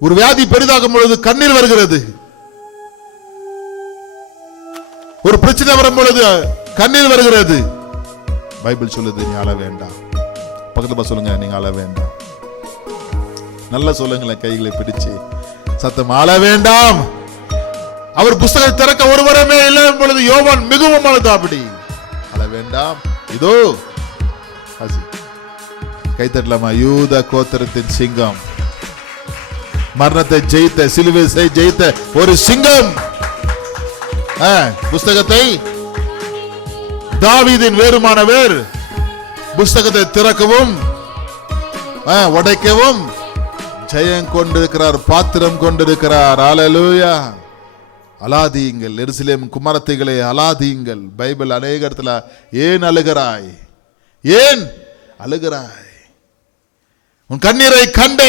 ஒரு வியாதி பெரிதாகும் பொழுது கண்ணீர் வருகிறது. ஒரு பிரச்சனை வரும் பொழுது கண்ணீர் வருகிறது. பைபிள் சொல்லுது நீ அழ வேண்டாம். பக்கத்துல சொல்லுங்க நீங்க அழ வேண்டாம். நல்ல சொல்லுங்களேன், கைகளை பிடிச்சு சத்தம் அழ வேண்டாம். அவர் புஸ்தகத்தை திறக்க ஒருவரமே இல்லை பொழுது யோவான் மிகவும் அழுதாபடி. அழ வேண்டாம். இதோ கைத்தட்டலாமா? யூத கோத்திரத்தின் சிங்கம், மரணத்தை ஜெயித்த, சிலுவை ஜெயித்த ஒரு சிங்கம் புஸ்தகத்தை, தாவீதின் வேறுமானவர் புஸ்தகத்தை திறக்கவும் உடைக்கவும் ஜெயம் கொண்டிருக்கிறார், பாத்திரம் கொண்டிருக்கிறார். அல்லேலூயா. அலாதியுங்கள் எருசலேம் குமாரத்திகளே, அலாதியுங்கள். பைபிள் அநேக இடத்துல ஏன் அழுகிறாய், ஏன் அழுகிறாய், உன் கண்ணீரை கண்டே